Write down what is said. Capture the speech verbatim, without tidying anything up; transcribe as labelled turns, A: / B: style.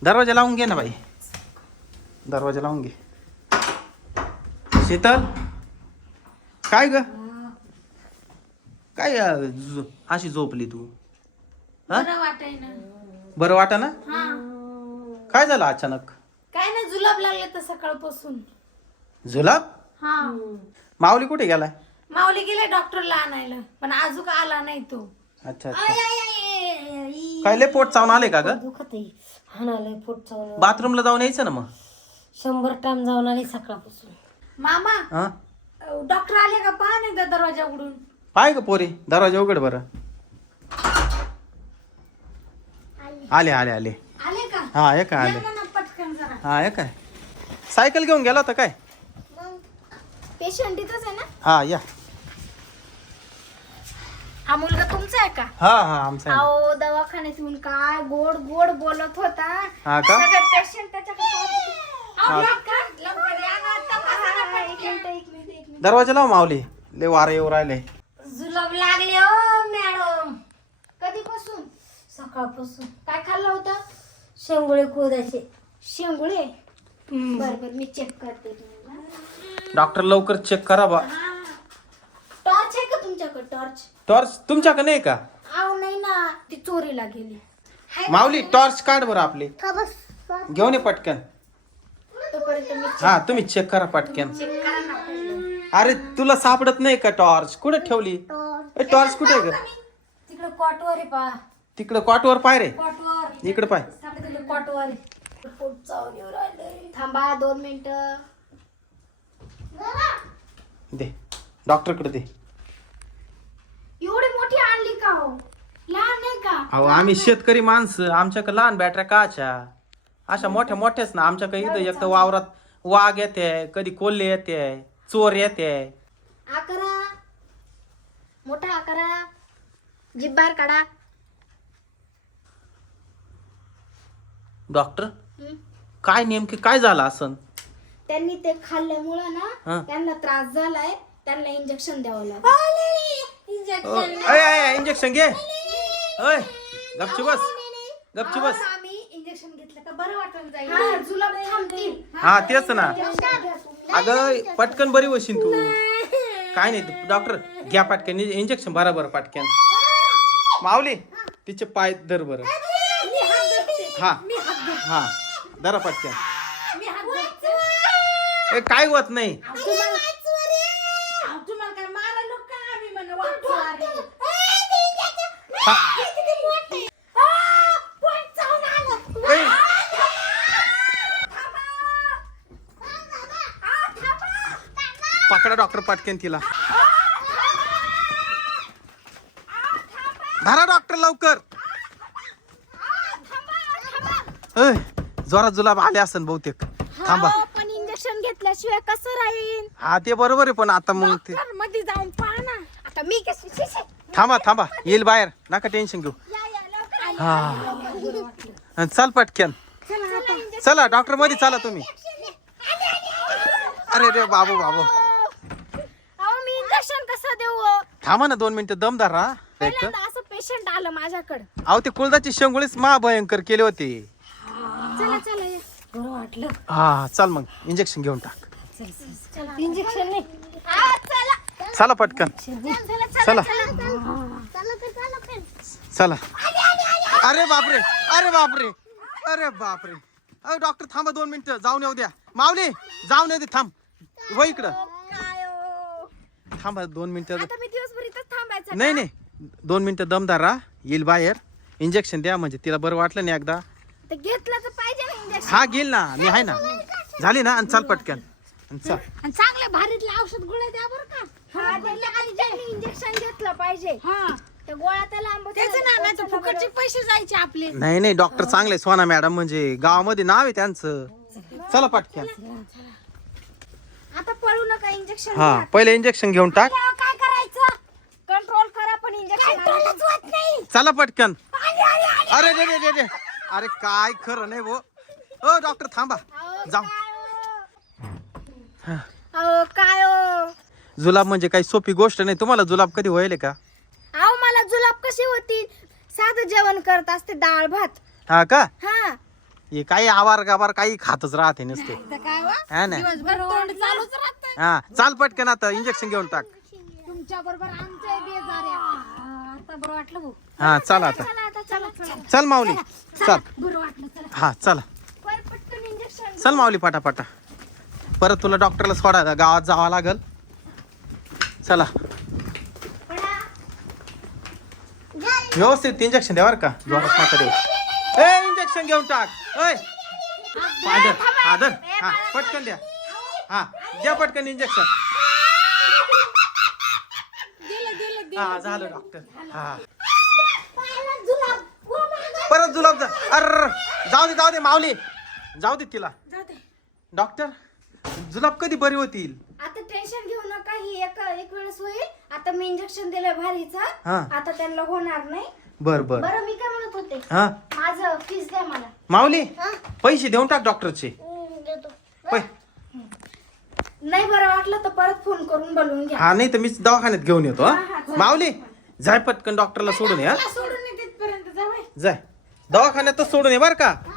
A: दरवाजा लावून घे ना बाई, दरवाजा लावून घे. शीतल काय ग, काय अ, झो- अशी झोपली तू? हा?
B: बरं वाटाय ना.
A: बरं वाटा ना?
B: हा
A: काय झालं अचानक?
B: काय नाही, जुलाब लागले तर सकाळपासून.
A: झुलाब?
B: हा
A: माऊली कुठे गेलाय?
B: माऊली गेले डॉक्टरला आणायला, पण अजून आला नाही तो.
A: अच्छा अच्छा. काय लय पोट चावून आले का ग?
C: दुखत आहे, हाणालंय पोट चावलं.
A: बाथरूमला जाऊन यायचं ना मग.
C: शंभर टाइम जाऊन आले सकाळपासून.
B: मामा
A: हा
B: डॉक्टर आले का पहा नाही एकदा दरवाजा उघडून.
A: पाय ग पोरी, दरवाजा उघड बरं. आले आले आले.
B: आले का?
A: हा हे काय
B: या
A: आले.
B: ना पटकन जरा.
A: हा हे काय, सायकल घेऊन गेला होता काय?
B: पेशंट इथंच आहे ना?
A: हा या.
B: हा मुलगा तुमचा आहे का?
A: हा हा आमचा आहे ना.
B: अहो दवाखान्यात येऊन काय गोड गोड बोलत होता.
A: हा का?
B: सगळे पेशंट त्याच्याकडे पाहत होते. अहो, लवकर, लवकर या ना, तपासा ना पटकन. एक मिनिट, एक मिनिट, एक मिनिट.
A: दरवाजा लाव माऊली, लय वारे येऊ राहिले.
B: जुलाब लागले हो मॅडम. कधीपासून?
C: सकाळपासून
B: काय खाल्लं होतं?
C: शेंगुळे कुळदाचे.
B: शेंगुळे. बर बर मी चेक करते तुम्हाला.
A: डॉक्टर लवकर चेक करा बा.
B: टॉर्च आहे का तुमच्याकडे? टॉर्च?
A: टॉर्च तुमच्याकडे नाही का?
B: आव नाही ना, ती चोरीला गेली. हाय का?
A: माऊली टॉर्च काढ बरं आपली,
B: का बस
A: घेऊन ये पटकन.
B: तोपर्यंत मी
A: हा तुम्ही चेक करा पटकन.
B: चेक करा ना पहिलं.
A: अरे तुला सापडत नाही का टॉर्च? कुठे ठेवली? ए, टॉर्च कुठे आहे ग?
C: तिकडे कॉटवर आहे पा.
A: तिकडं कॉटवर पाय रे,
C: कॉटवर
A: इकडे पाय.
C: तिकडे कॉटवर आहे.
B: पोट चावून येऊ राहिलंय. थांबा दोन मिनिटं.
A: दे डॉक्टरकडे दे.
B: एवढी मोठी आणली का हो? लहान नाही का?
A: अहो आम्ही शेतकरी माणसं, आमच्याकडे लहान बॅटऱ्या काच्या अशा मोठ्या मोठ्याच ना. आमच्याकडे इथं एक तर वावरात वाघ येते, कधी कोल्हे येते, चोर येते.
B: आकारा मोठा आकारा, जीभ बाहेर काढा.
A: डॉक्टर
B: हं?
A: काय नेमके काय झालं असं?
B: त्यांनी ते खाल्ल्यामुळं
A: हं.
B: ना त्यांना त्रास झालाय, त्यांना इंजेक्शन द्यावं लागेल.
A: इंजेक्शन घे. ओय गपची बस, गपची बस.
B: आम्ही इंजेक्शन घेतलं का बरं वाटून जाईल. हा, जुलाब थांबतील.
A: हा तेच ना.
B: इंजेक्शन घ्या तुम्ही.
A: अगं पटकन बरी होशील तू. काय नाही डॉक्टर घ्या पटकन इंजेक्शन भरा बरं पटकन. माऊली तिचे पाय धर बरं.
B: मी हात धरते.
A: हा
B: मी हात धरते.
A: हा धरा पटकन.
B: मी हात धरते.
A: ए काय होत नाही.
B: अहो, तुम्हाला अहो, तुम्हाला काय मारायलो का आम्ही म्हणलं वाचवारे.
A: हा.
B: किती मोठे. आ, पोट चावून आलं.
A: ए, पकडा डॉक्टर पटकन तिला. धरा डॉक्टर लवकर. ए, जोरात जुलाब आले असन बहुतेक. थांबा.
B: हो, पण इंजेक्शन घेतल्याशिवाय कसं राहील?
A: हा ते बरोबर आहे पण आता मग ते
B: डॉक्टर मध्ये जाऊन पहा ना. आता मी कशी शी, शी.
A: थांबा थांबा येईल बाहेर, नका टेन्शन घेऊ.
B: या या लवकर आली.
A: हा आणि चल पटकन.
B: चला आता.
A: चला डॉक्टर मध्ये चला तुम्ही. अरे रे बाबू बाबू
B: अहो मी इंजेक्शन कसं देऊ?
A: थांबा ना दोन मिनिटं दम धरा.
B: पहिल्यांदा असं पेशंट आलं माझ्याकडे.
A: अहो ते कुलदाची शेंगुळीच महाभयंकर केले होते.
B: चला चला या.
C: बरं वाटलं.
A: हा चल मग इंजेक्शन घेऊन टाक.
C: इंजेक्शन नाही.
B: हा, चला.
A: चला पटकन
B: चला चला
A: चला
B: चला चला चला.
A: चला. अरे बापरे, अरे बापरे, अरे बापरे. अरे डॉक्टर थांबा दोन मिनिटं, जाऊन येऊ द्या. माऊली जाऊन येऊ दे, थांब व इकडं.
B: काय हो?
A: थांबा दोन मिनिटं.
B: आता मी दिवसभर इथंच थांबायचं
A: नाही नाही दोन मिनिटं दमदारा येईल बाहेर. इंजेक्शन द्या म्हणजे तिला बरं वाटलं नाही एकदा.
B: तर घेतलं तर पाहिजे ना इंजेक्शन.
A: हा घेईल ना मी आहे ना. झाली ना आणि चल पटकन आणि चल.
B: आणि चांगल्या भारीतले औषध गोळ्या द्या बरं का. हा दिले आणि ज्यांनी इंजेक्शन घेतलं पाहिजे. हा त्या गोळ्या त्याला आंबट त्याचं ना नाही तर फुकटचे पैसे जायचे आपले.
A: नाही नाही डॉक्टर चांगले सोना मॅडम म्हणजे गावामध्ये नाव आहे त्यांचं. चला पटकन.
B: आता पळू नका, इंजेक्शन
A: हा पहिले इंजेक्शन घेऊन टाक.
B: काय करायचं? कंट्रोल करा पण इंजेक्शन कंट्रोलच होत नाही.
A: चला पटकन. अरे रे रे रे रे अरे काय खरं नाही भो. ओ डॉक्टर थांबा जाऊ.
B: अहो काय हो?
A: जुलाब म्हणजे काही सोपी गोष्ट नाही. तुम्हाला जुलाब कधी होईल का?
B: अहो मला जुलाब कशी होती? साधं जेवण करत असते, डाळ भात.
A: हा का?
B: हा
A: हे काही आवार गावार काही खातच राहते नसते
B: तर काय वा?
A: हा ना
B: दिवसभर तोंड चालूच राहतंय.
A: हा चाल पटकन आता इंजेक्शन घेऊन टाक
B: तुमच्या बरोबर आमचं बेजाऱ्या.
C: हा, आता बरं वाटलं भाऊ.
A: हा चल आता
B: चला आता चला चला
A: चल माऊली चल
C: बरं वाटलं चला.
A: हा चला
B: वर पटकन इंजेक्शन
A: चल माऊली पटापटा परत तुला डॉक्टरला सोडा गावात जावं लागल चला व्यवस्थित इंजेक्शन द्या बरं का जोरात नका देऊ ए इंजेक्शन घेऊन टाक ओय पायदर हा धर हा पटकन द्या हा द्या पटकन इंजेक्शन हा झालं डॉक्टर हा परत जुलाब जा अर जाऊ दे जाऊ दे माऊली जाऊ दे तिला डॉक्टर जुलाब कधी बरी होतील
B: आता टेन्शन घेऊ नका ही एक एक वेळेस होईल आता मी इंजेक्शन दिलं भारीच
A: हा
B: आता त्यांना होणार नाही
A: बर बर
B: बरं मी काय म्हणत होते
A: हा
B: माझं फीस द्या मला
A: माऊली
B: हा?
A: पैसे देऊन टाक डॉक्टरचे
B: देतो
A: पै
B: नाही बरं वाटलं तर परत फोन करून बोलवून घ्या
A: हा नाही तर मीच दवाखान्यात घेऊन येतो
B: हा,
A: हा
B: हा,
A: माऊली जाय पटकन डॉक्टरला सोडून ये हा
B: सोडून तिथपर्यंत जाऊ
A: जाय दवाखान्यातच सोडून ये बर का